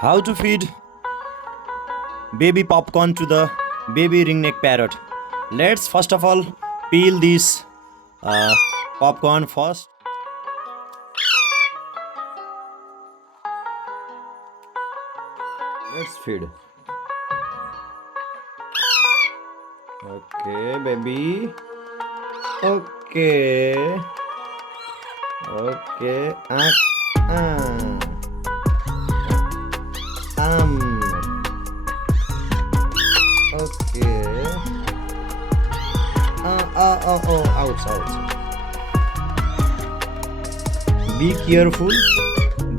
How to feed baby popcorn to the baby ringneck parrot. Let's first of all peel this popcorn first. Let's feed. Okay, baby. Okay. Okay. Okay. Ouch. Be careful.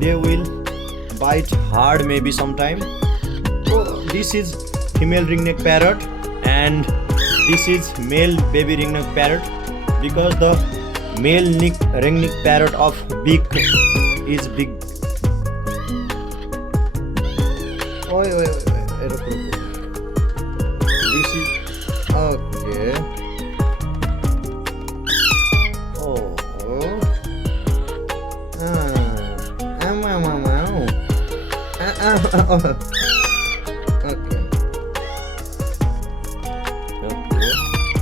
They will bite hard maybe sometime. Oh, this is female ringneck parrot and this is male baby ringneck parrot because the male ringneck parrot of beak is big. Wait. This is okay. Oh.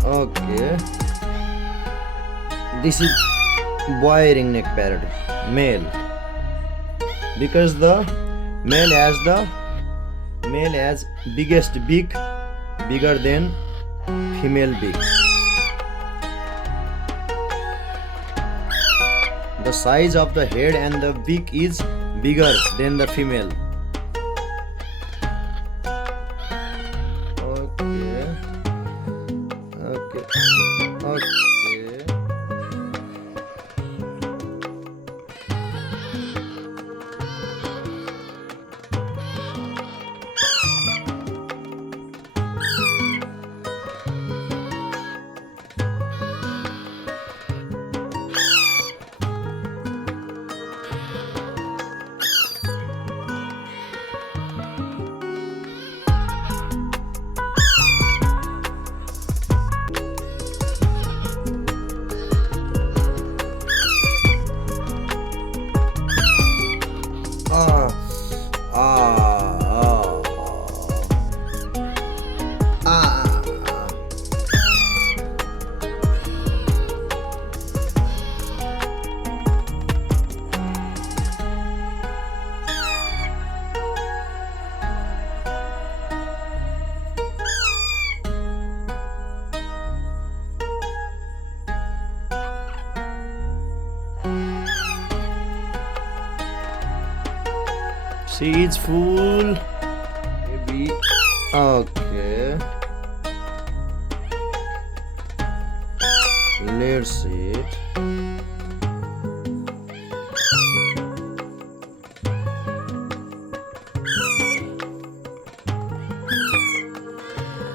Okay. This is boy ringneck parrot, male, because the male has biggest beak, bigger than female beak. The size of the head and the beak is bigger than the female. Okay. See, it's full. Maybe. Okay. Let's see it.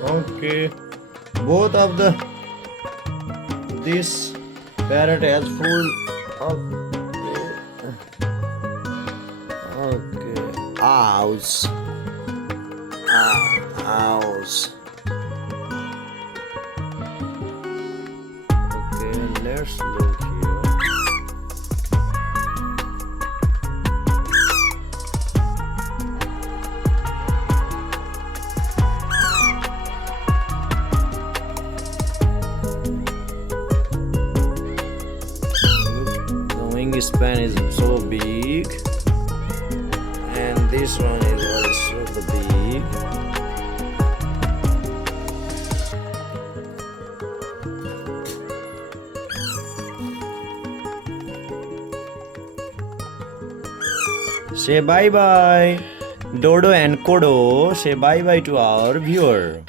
Okay. Both of this parrot has full of. Okay. Ouch. Okay, let's look here. Look, the wingspan is so big. And this one is also the big. Say bye bye. Dodo and Kodo say bye bye to our viewer.